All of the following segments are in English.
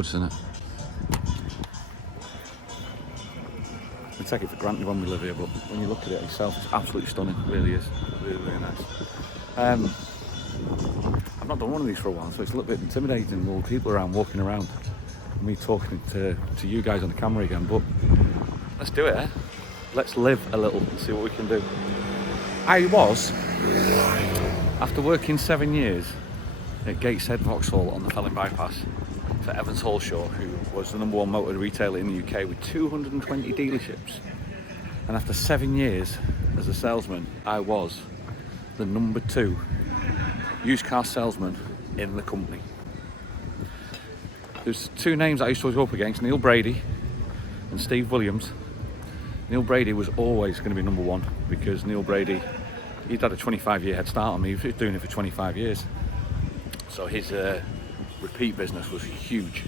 gorgeous, isn't it? We take it for granted when we live here, but when you look at it yourself, it's absolutely stunning. It really is. Really, really nice. I've not done one of these for a while, so it's a little bit intimidating. All the people around, walking around, and me talking to you guys on the camera again, but let's do it, eh? Let's live a little and see what we can do. I was, after working 7 years at Gateshead Vauxhall on the Felling Bypass for Evans Halshaw, who was the #1 motor retailer in the UK with 220 dealerships. And after 7 years as a salesman, I was the #2 used car salesman in the company. There's two names I used to always go up against, Neil Brady and Steve Williams. Neil Brady was always going to be #1 because Neil Brady, he'd had a 25-year head start on me. He was doing it for 25 years. So his repeat business was huge.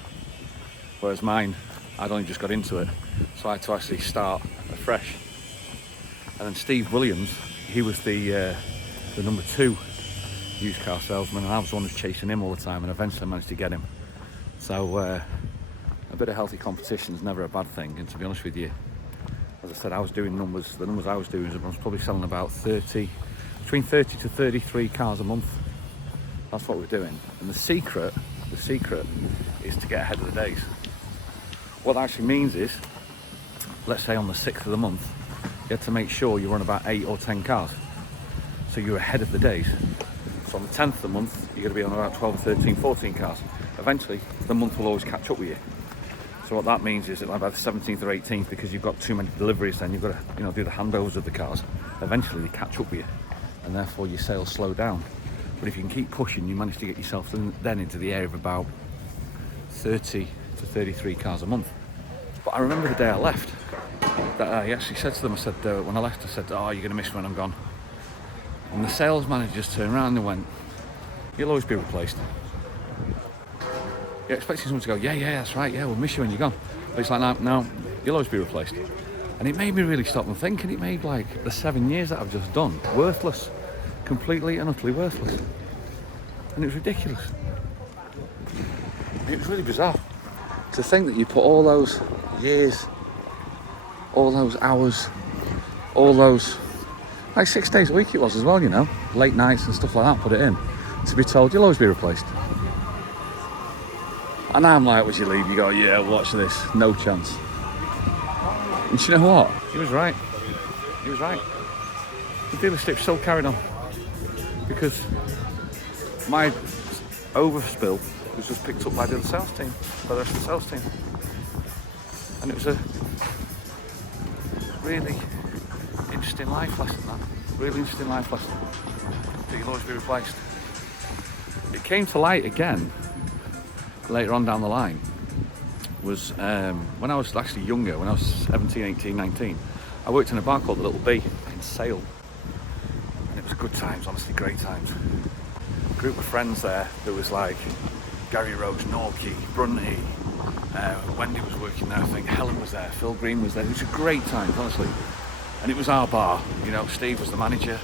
Whereas mine, I'd only just got into it. So I had to actually start afresh. And then Steve Williams, he was the #2 used car salesman, and I was the one who was chasing him all the time, and eventually managed to get him. So a bit of healthy competition is never a bad thing. And to be honest with you, as I said, I was doing numbers. The numbers I was doing, I was probably selling about between 30 to 33 cars a month. That's what we're doing. And the secret is to get ahead of the days. What that actually means is, let's say on the 6th of the month, you have to make sure you run about 8 or 10 cars. So you're ahead of the days. So on the 10th of the month, you're going to be on about 12, 13, 14 cars. Eventually, the month will always catch up with you. So what that means is that by the 17th or 18th, because you've got too many deliveries, then you've got to do the handovers of the cars. Eventually, they catch up with you, and therefore your sales slow down. But if you can keep pushing, you manage to get yourself then into the area of about 30 to 33 cars a month. But I remember the day I left, that I actually said to them, when I left, I said, "Oh, you're going to miss me when I'm gone." And the sales manager just turned around and went, "You'll always be replaced." You're expecting someone to go, yeah, that's right, yeah, we'll miss you when you're gone. But it's like, no, you'll always be replaced. And it made me really stop and think, and it made like the 7 years that I've just done worthless. Completely and utterly worthless. And it was ridiculous. It was really bizarre to think that you put all those years, all those hours, all those, like 6 days a week it was as well, late nights and stuff like that, put it in, to be told you'll always be replaced. And I'm like, would you leave? You go, yeah, watch this, no chance. And do you know what? He was right. He was right. The dealership still carried on because my overspill was just picked up by the other sales team, by the rest of the sales team. And it was a really interesting life lesson, that. Really interesting life lesson. That you'll always be replaced. It came to light again later on down the line was when I was actually younger, when I was 17, 18, 19, I worked in a bar called the Little B in Sale. And it was good times, honestly, great times. A group of friends there, there was like Gary Rose, Norky, Brunty, Wendy was working there, I think Helen was there, Phil Green was there. It was a great time, honestly. And it was our bar, Steve was the manager,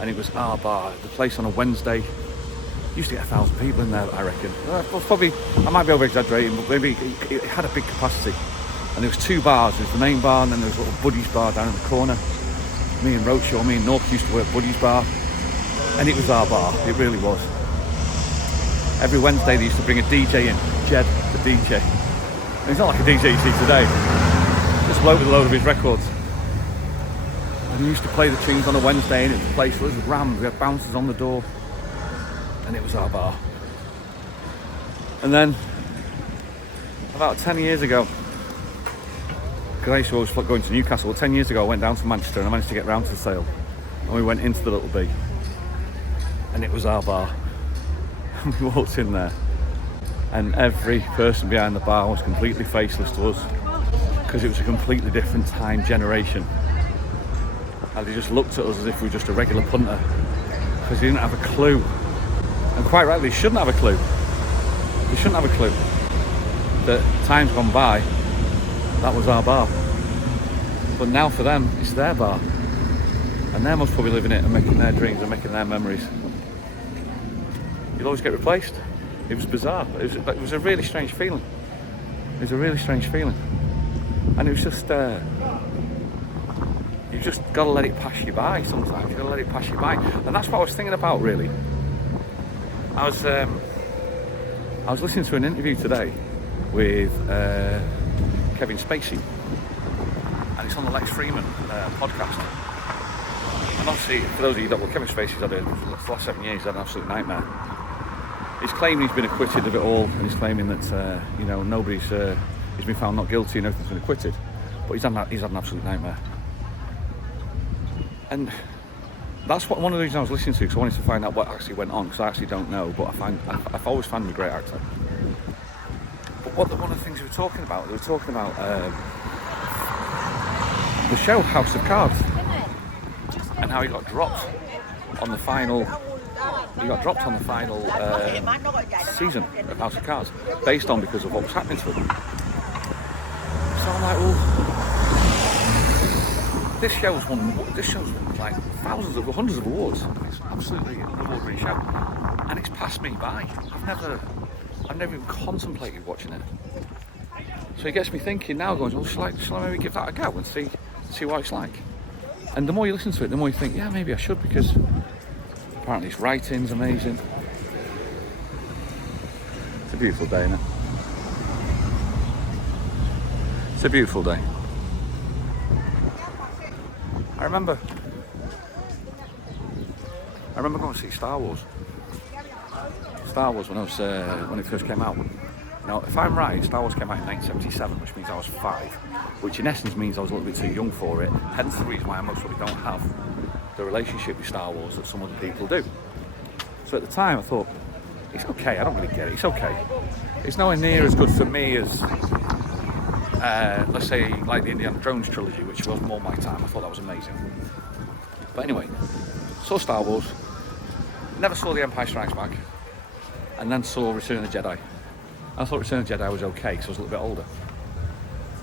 and it was our bar. The place on a Wednesday used to get 1,000 people in there, I reckon. Probably, I might be over-exaggerating, but maybe it had a big capacity. And there was 2 bars. There was the main bar, and then there was a little Buddy's bar down in the corner. Me and Roadshaw, me and North used to work Buddy's bar. And it was our bar, it really was. Every Wednesday they used to bring a DJ in, Jed, the DJ. And he's not like a DJ you see today. Just bloke with a load of his records. And he used to play the tunes on a Wednesday, and it was a place where it was rammed. We had bouncers on the door. And it was our bar. And then, about 10 years ago, because I used to always go into Newcastle, 10 years ago I went down to Manchester and I managed to get round to the Sale. And we went into the Little B. And it was our bar. And we walked in there. And every person behind the bar was completely faceless to us. Because it was a completely different time generation. And they just looked at us as if we were just a regular punter. Because they didn't have a clue. And quite rightly, they shouldn't have a clue. They shouldn't have a clue that time's gone by, that was our bar. But now for them, it's their bar. And they're most probably living it and making their dreams and making their memories. You'll always get replaced. It was bizarre. It was a really strange feeling. It was a really strange feeling. And it was just, you've just got to let it pass you by sometimes. You've got to let it pass you by. And that's what I was thinking about, really. I was listening to an interview today with Kevin Spacey. And it's on the Lex Freeman podcast. And obviously, for those of you that know, Kevin Spacey's had the last 7 years, he's had an absolute nightmare. He's claiming he's been acquitted of it all, and he's claiming that he's been found not guilty and everything's been acquitted. But he's had an absolute nightmare. And that's one of the reasons I was listening to, because I wanted to find out what actually went on, because I actually don't know, but I've always found him a great actor. But one of the things they were talking about the show House of Cards, and how he got dropped on the final season of House of Cards, because of what was happening to him. So I'm like, well, this show's won like hundreds of awards. It's absolutely an award-winning show, and it's passed me by. I've never even contemplated watching it. So it gets me thinking now, going, well, shall I maybe give that a go and see what it's like? And the more you listen to it, the more you think, yeah, maybe I should, because apparently its writing's amazing. It's a beautiful day, isn't it? It's a beautiful day. I remember going to see Star Wars when it first came out. Now, if I'm right, Star Wars came out in 1977, which means I was 5, which in essence means I was a little bit too young for it. Hence the reason why I most probably don't have the relationship with Star Wars that some other people do. So at the time I thought, it's okay, I don't really get it, it's okay. It's nowhere near as good for me as, let's say, like the Indiana Jones trilogy, which was more my time. I thought that was amazing. But anyway, saw Star Wars, never saw The Empire Strikes Back, and then saw Return of the Jedi. I thought Return of the Jedi was okay because I was a little bit older.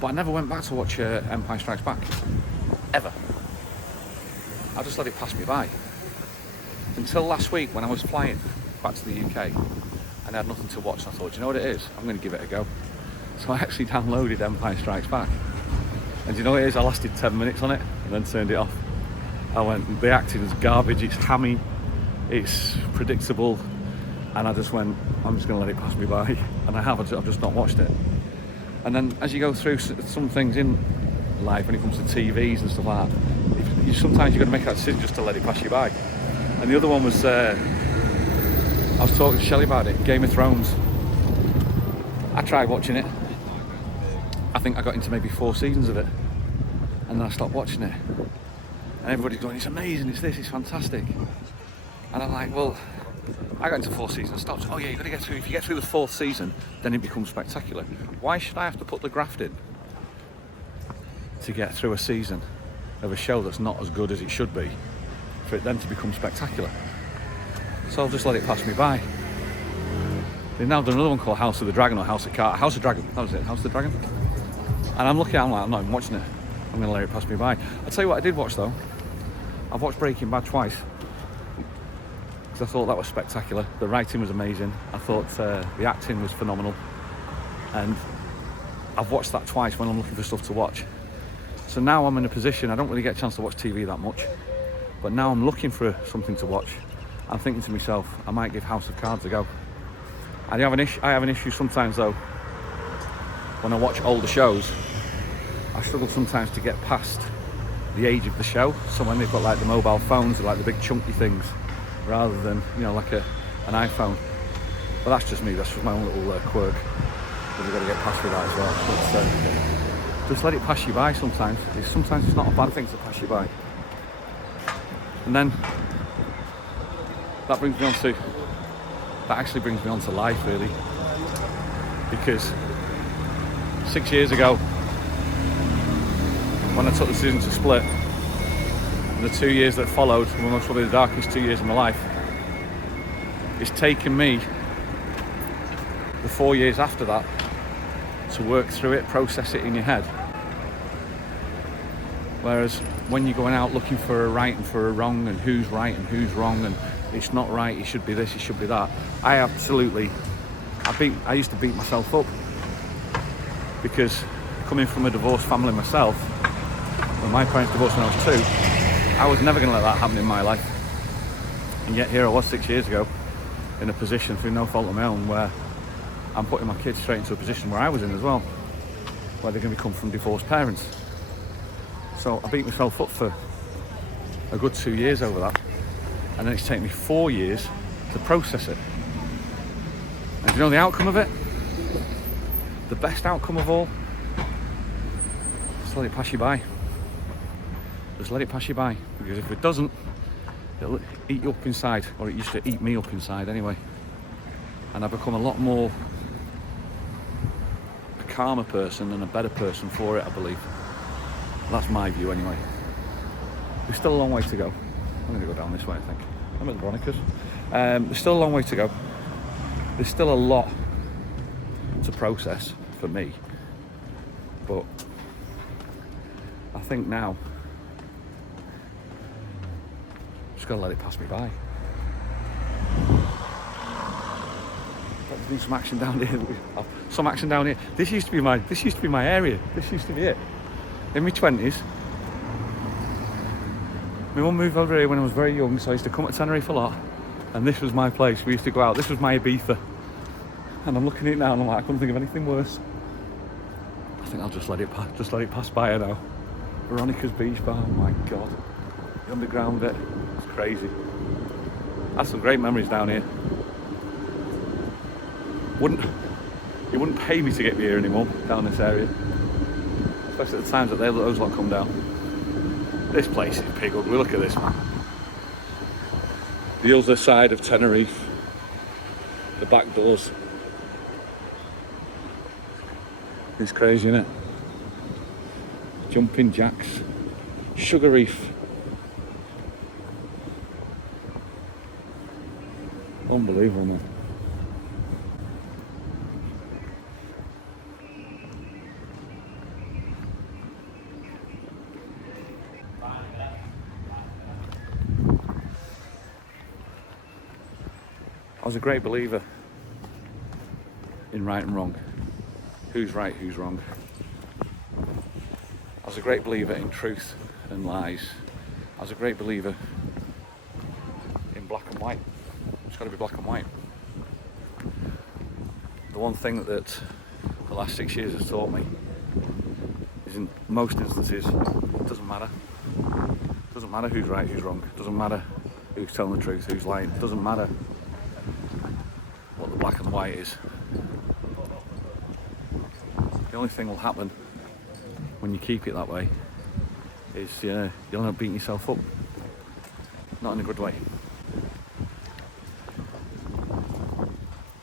But I never went back to watch Empire Strikes Back. Ever. I just let it pass me by. Until last week when I was flying back to the UK and I had nothing to watch, and I thought, do you know what it is? I'm going to give it a go. So I actually downloaded Empire Strikes Back. And do you know what it is? I lasted 10 minutes on it and then turned it off. I went, the acting is garbage, it's hammy, it's predictable. And I just went, I'm just going to let it pass me by. And I've just not watched it. And then as you go through some things in life, when it comes to TVs and stuff like that, sometimes you've got to make that decision just to let it pass you by. And the other one was, I was talking to Shelley about it, Game of Thrones. I tried watching it. I think I got into maybe 4 seasons of it. And then I stopped watching it. And everybody's going, it's amazing, it's this, it's fantastic. And I'm like, well, I got into 4 seasons and stopped. Oh yeah, you've got to get through, if you get through the 4th season, then it becomes spectacular. Why should I have to put the graft in to get through a season of a show that's not as good as it should be, for it then to become spectacular? So I'll just let it pass me by. They've now done another one called House of the Dragon, or House of Dragon, that was it, House of the Dragon. And I'm looking at it, I'm like, I'm not even watching it. I'm going to let it pass me by. I'll tell you what I did watch though. I've watched Breaking Bad twice. I thought that was spectacular. The writing was amazing. I thought the acting was phenomenal. And I've watched that twice when I'm looking for stuff to watch. So now I'm in a position, I don't really get a chance to watch TV that much, but now I'm looking for something to watch. I'm thinking to myself, I might give House of Cards a go. I have an issue sometimes though, when I watch older shows, I struggle sometimes to get past the age of the show. So when they've got like the mobile phones, like the big chunky things, rather than, you know, like an iPhone. But that's just me, that's just my own little quirk. But we've got to get past with that as well. But, just let it pass you by sometimes. Sometimes it's not a bad thing to pass you by. And then that actually brings me on to life really. Because 6 years ago, when I took the decision to split, the 2 years that followed were most probably the darkest 2 years of my life. It's taken me the 4 years after that to work through it, process it in your head. Whereas when you're going out looking for a right and for a wrong, and who's right and who's wrong, and it's not right, it should be this, it should be that, I absolutely I used to beat myself up because coming from a divorced family myself, when my parents divorced when I was 2, I was never going to let that happen in my life. And yet here I was 6 years ago in a position through no fault of my own where I'm putting my kids straight into a position where I was in as well, where they're going to come from divorced parents. So I beat myself up for a good 2 years over that, and then it's taken me 4 years to process it. And do you know the outcome of it? The best outcome of all? Just let it pass you by. Just let it pass you by, because if it doesn't, it'll eat you up inside, or it used to eat me up inside anyway. And I've become a lot more a calmer person and a better person for it, I believe. That's my view anyway. There's still a long way to go. I'm going to go down this way, I think. I'm at the Veronica's. There's still a long way to go. There's still a lot to process for me. But I think now, just got to let it pass me by. Got to do some action down here. Some action down here. This used to be my area. This used to be it. In my 20s, my mum moved over here when I was very young, so I used to come to Tenerife a lot, and this was my place. We used to go out. This was my Ibiza, and I'm looking at it now, and I'm like, I couldn't think of anything worse. I think I'll just let it pass by now. Veronica's Beach Bar. Oh my God, the underground bit. It's crazy. That's some great memories down here. You wouldn't pay me to get me here anymore down this area, especially at the times that those lot come down. This place is big ugly. Look at this, man. The other side of Tenerife, the back doors. It's crazy, isn't it? Jumping Jacks, Sugar Reef. Unbelievable, man. I was a great believer in right and wrong. Who's right, who's wrong. I was a great believer in truth and lies. I was a great believer in black and white. It's got to be black and white. The one thing that the last 6 years has taught me is in most instances, it doesn't matter. It doesn't matter who's right, who's wrong. It doesn't matter who's telling the truth, who's lying. It doesn't matter what the black and white is. The only thing will happen when you keep it that way is you'll end up beating yourself up. Not in a good way.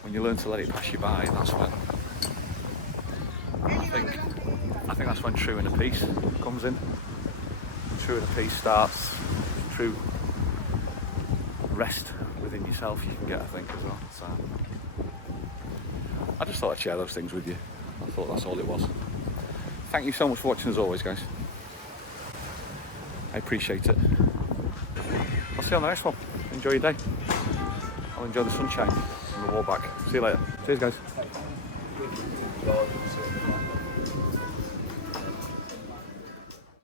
When you learn to let it pass you by, that's when I think that's when true inner peace comes in. True inner peace starts. True rest within yourself you can get, I think, as well. So I just thought I'd share those things with you. I thought that's all it was. Thank you so much for watching as always, guys. I appreciate it. I'll see you on the next one. Enjoy your day. I'll enjoy the sunshine and the walk back. See you later. Cheers, guys.